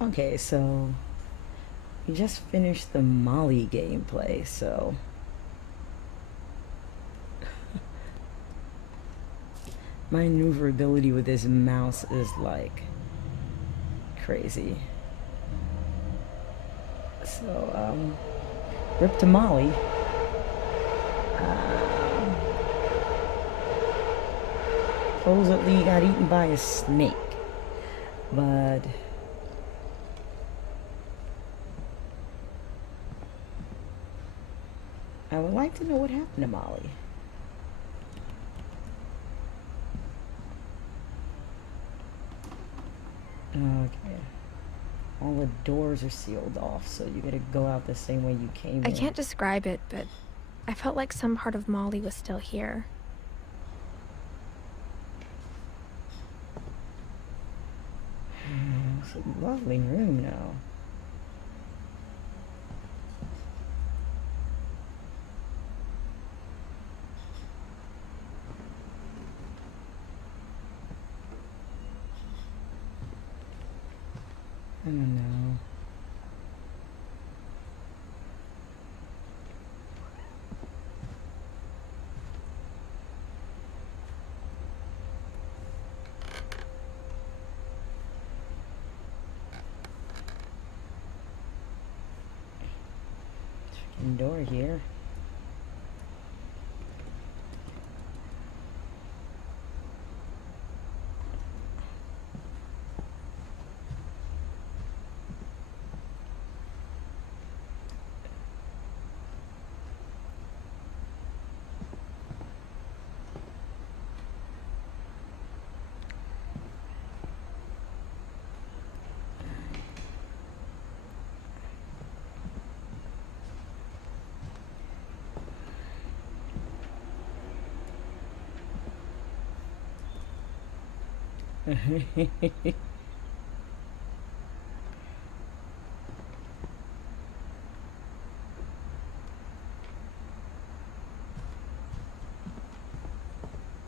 Okay, so we just finished the Molly gameplay, so my maneuverability with this mouse is like crazy. So, rip to Molly. Um, Supposedly got eaten by a snake, but I would like to know what happened to Molly. Okay. All the doors are sealed off, so you gotta go out the same way you came I in. can't describe it, but I felt like some part of Molly was still here. It's a lovely room now. I don't know. Freaking door here.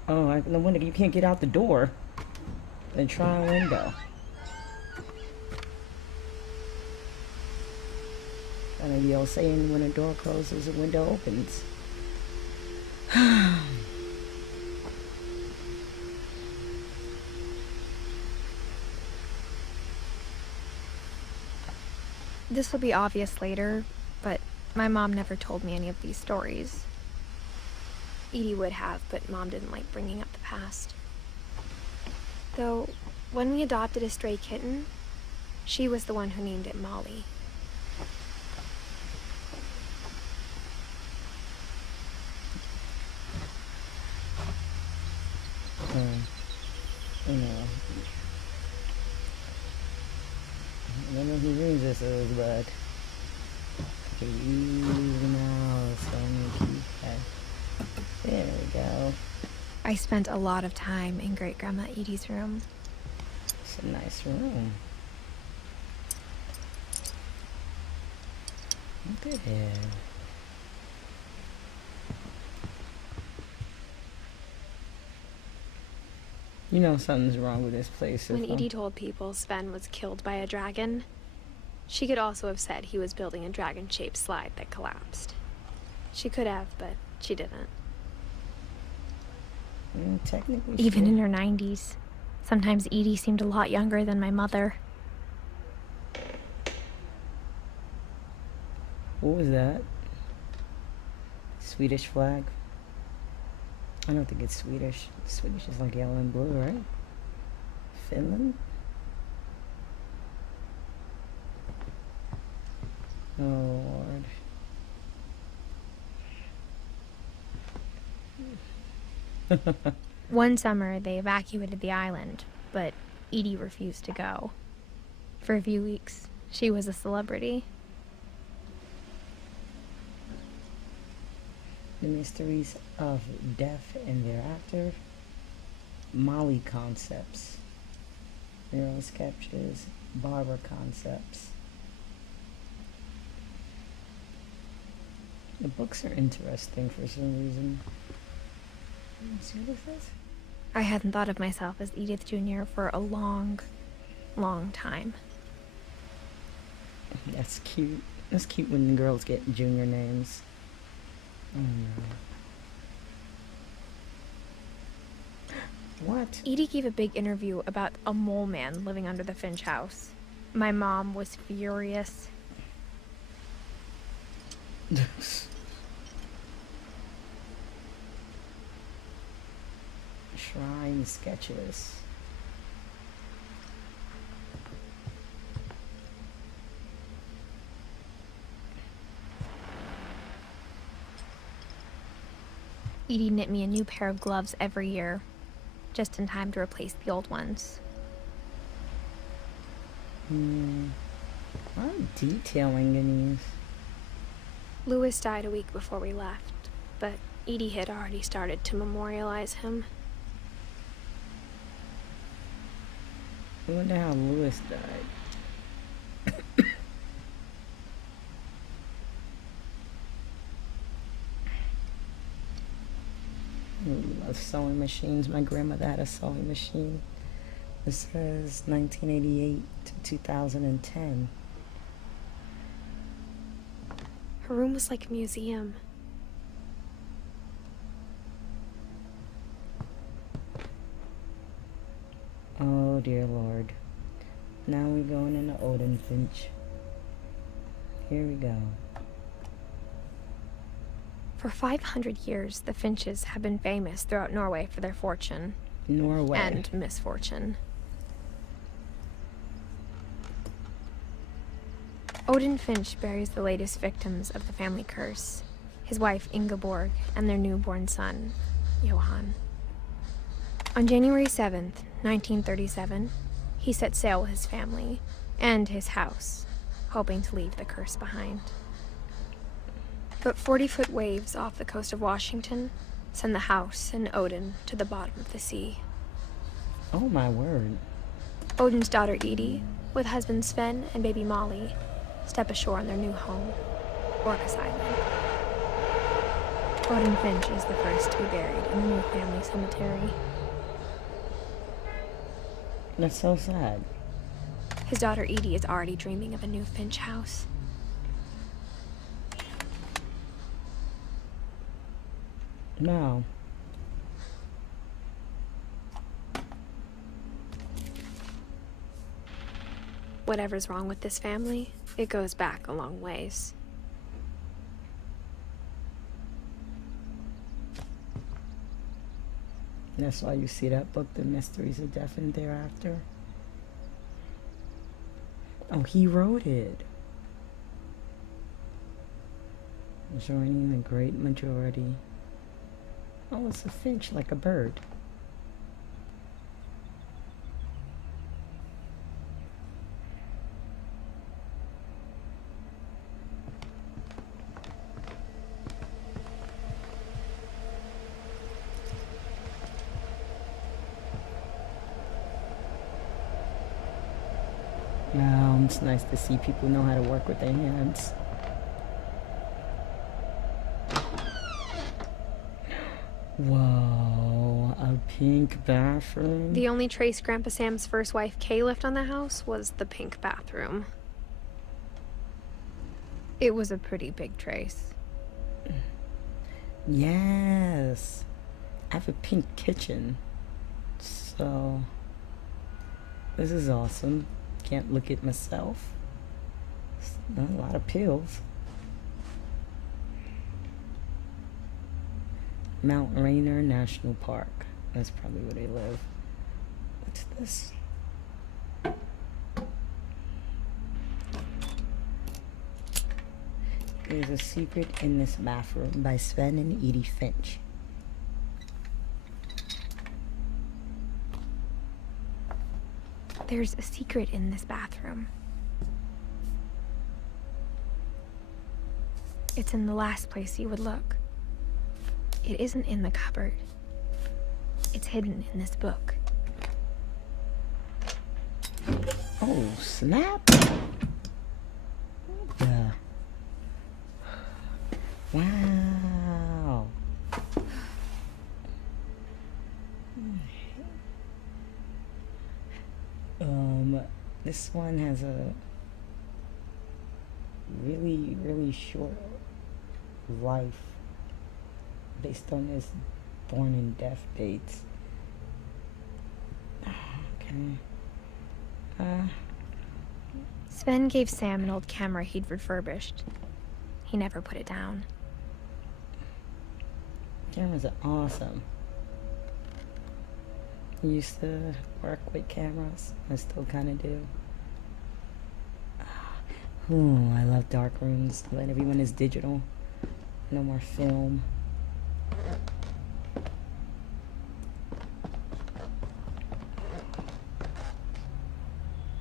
Oh, no wonder you can't get out the door. Then try a window. Kind of the old saying, when a door closes, a window opens. This will be obvious later, but my mom never told me any of these stories. Edie would have, but Mom didn't like bringing up the past. Though, when we adopted a stray kitten, she was the one who named it Molly. You know. I don't know who rooms this is, but use the mouse. There we go. I spent a lot of time in Great Grandma Edie's room. It's a nice room. Look at it. You know something's wrong with this place. When Edie told people Sven was killed by a dragon, she could also have said he was building a dragon-shaped slide that collapsed. She could have, but she didn't. Technically, even in her 90s. Sometimes Edie seemed a lot younger than my mother. What was that? Swedish flag? I don't think it's Swedish. Swedish is like yellow and blue, right? Finland? Oh, Lord. One summer, they evacuated the island, but Edie refused to go. For a few weeks, she was a celebrity. The mysteries of death and thereafter. Molly concepts. Neural sketches. Barber concepts. The books are interesting for some reason. See what this is? I hadn't thought of myself as Edith Jr. for a long, long time. That's cute. That's cute when the girls get junior names. Oh no. What? Edie gave a big interview about a mole man living under the Finch house. My mom was furious. Shrine sketches. Edie knit me a new pair of gloves every year, just in time to replace the old ones. A lot of detailing in these. Lewis died a week before we left, but Edie had already started to memorialize him. I wonder how Lewis died. I love sewing machines. My grandmother had a sewing machine. It says 1988 to 2010. Her room was like a museum. Oh dear Lord. Now we're going into Odin Finch. Here we go. For 500 years, the Finches have been famous throughout Norway for their fortune. Norway. And misfortune. Odin Finch buries the latest victims of the family curse, his wife Ingeborg and their newborn son, Johan. On January 7th, 1937, he set sail with his family and his house, hoping to leave the curse behind. But 40-foot waves off the coast of Washington send the house and Odin to the bottom of the sea. Oh my word. Odin's daughter Edie, with husband Sven and baby Molly, step ashore on their new home, Orcas Island. Odin Finch is the first to be buried in the new family cemetery. That's so sad. His daughter Edie is already dreaming of a new Finch house. No. Whatever's wrong with this family, it goes back a long ways. That's why you see that book, The Mysteries of Death and Thereafter. Oh, he wrote it. Joining the great majority. Oh, it's a finch, like a bird. It's nice to see people know how to work with their hands. Whoa, a pink bathroom. The only trace Grandpa Sam's first wife Kay left on the house was the pink bathroom. It was a pretty big trace. Yes. I have a pink kitchen. So, this is awesome. Can't look at myself. A lot of pills. Mount Rainier National Park. That's probably where they live. What's this? There's a secret in this bathroom by Sven and Edith Finch. There's a secret in this bathroom. It's in the last place you would look. It isn't in the cupboard. It's hidden in this book. Oh, snap! What the? Wow. This one has a really, really short life based on his born and death dates. Okay. Sven gave Sam an old camera he'd refurbished. He never put it down. Cameras are awesome. I used to work with cameras. I still kind of do. Ooh, I love dark rooms. But everyone is digital. No more film.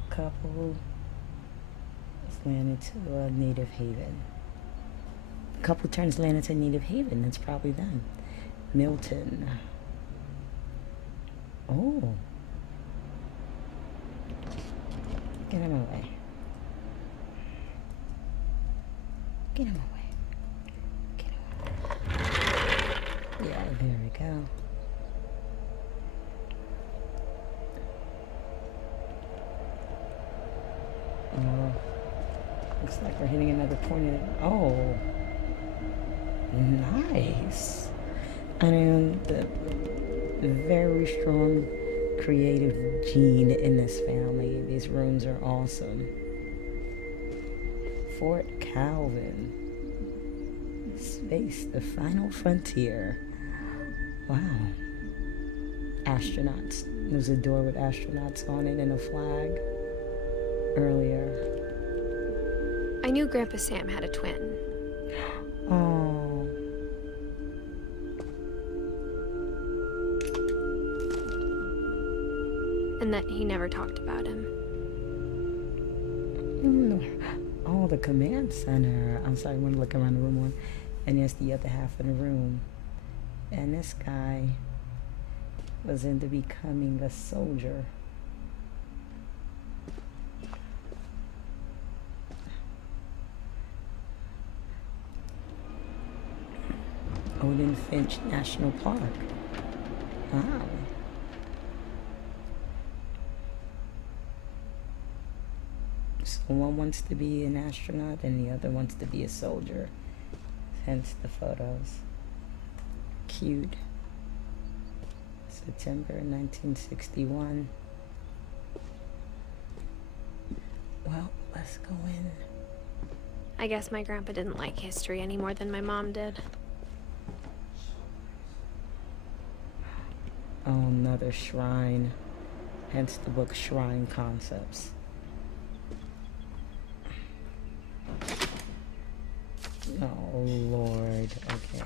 Couple has landed to a native haven. Couple turns landed to native haven. That's probably them. Milton. Oh. Get him away. Get him away. Get him away. Yeah, there we go. Oh, looks like we're hitting another point. Oh, nice. I mean, the very strong creative gene in this family. These rooms are awesome. Fort Calvin. Space, the final frontier. Wow. Astronauts. There's a door with astronauts on it and a flag earlier. I knew Grandpa Sam had a twin. Oh. And that he never talked about him. Oh, the command center. I'm sorry, I want to look around the room more. And there's the other half of the room. And this guy was into becoming a soldier. Odin Finch National Park. Wow. So one wants to be an astronaut and the other wants to be a soldier. Hence the photos. Cute. September 1961. Well, let's go in. I guess my grandpa didn't like history any more than my mom did. Oh, another shrine. Hence the book Shrine Concepts. Oh, Lord. Okay.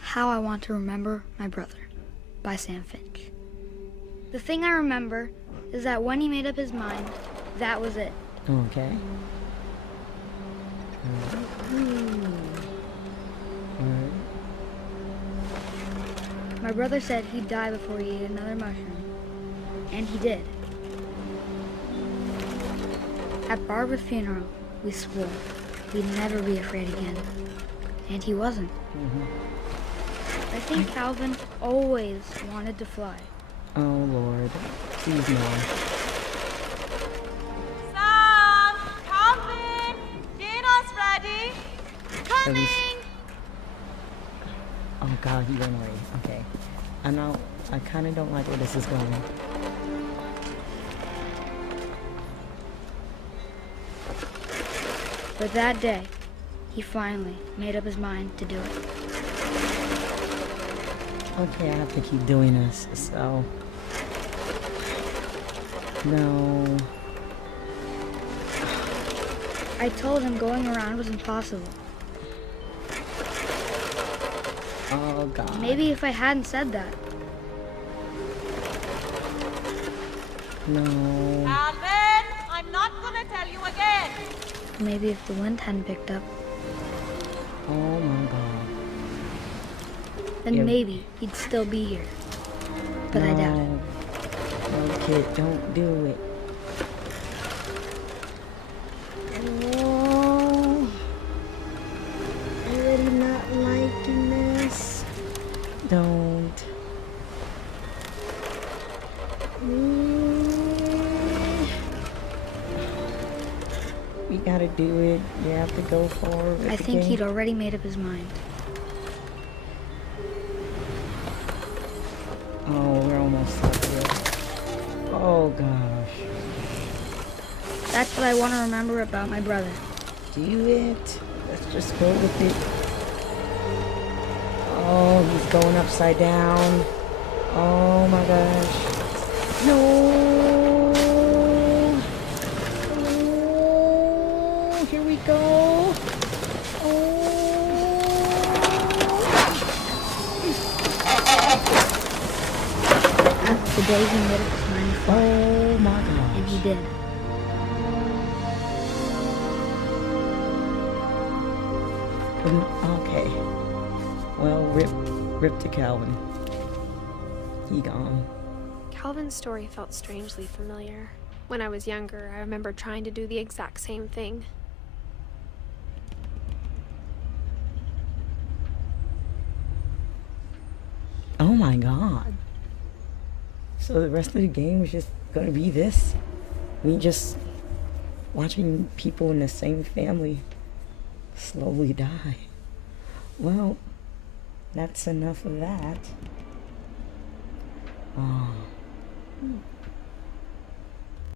How I Want to Remember My Brother by Sam Finch. The thing I remember is that when he made up his mind, that was it. Okay. Alright. My brother said he'd die before he ate another mushroom. And he did. At Barbara's funeral, we swore we'd never be afraid again. And he wasn't. I think Calvin always wanted to fly. Oh, Lord. Please, no. Sam! Calvin! Dinner's ready! Coming! Oh, God, he ran away. Okay. I kind of don't like where this is going. But that day, he finally made up his mind to do it. Okay, I have to keep doing this, so... No... I told him going around was impossible. Oh, God. Maybe if I hadn't said that. No... Calvin! I'm not gonna tell you again! Maybe if the wind hadn't picked up, Oh, my God. then Yeah. maybe he'd still be here. But I doubt it. No, kid, don't do it. Oh, already not liking this. Don't. We gotta do it. You have to go for it. I think he'd already made up his mind. Oh, we're almost there. Oh gosh. That's what I want to remember about my brother. Do it. Let's just go with it. Oh, he's going upside down. Oh my gosh. No. Oh, here we go. The day he made up his mind to fly. Oh my gosh. And he did. Okay. Well, rip to Calvin. He gone. Calvin's story felt strangely familiar. When I was younger, I remember trying to do the exact same thing. Oh my god. So the rest of the game is just gonna be this? Me just watching people in the same family slowly die. Well, that's enough of that. Oh.